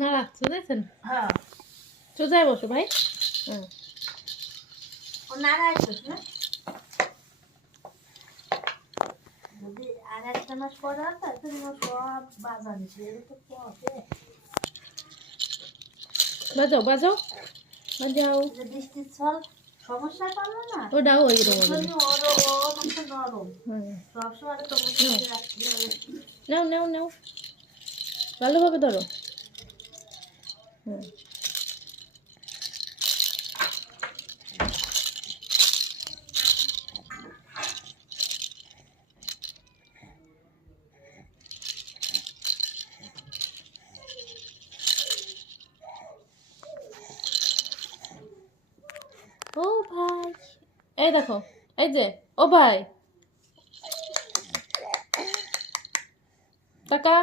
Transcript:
না রাখছো দেখছেন? হ্যাঁ সোজায় বসো ভাই। ও নাড়া আসছিস না যদি আর একটা মাস পরে আসা তুমি সব বাজার নিচ্ছে এটা তো কবে বাজাও বাজাও বাজাও। বৃষ্টির ছল সমস্যা করলো না ওটাও ওই রকম নরম সবসময় তোমার নাও নাও নাও ভালোভাবে ধরো। ও ভাই এই দেখো এই যে ও ভাই টাকা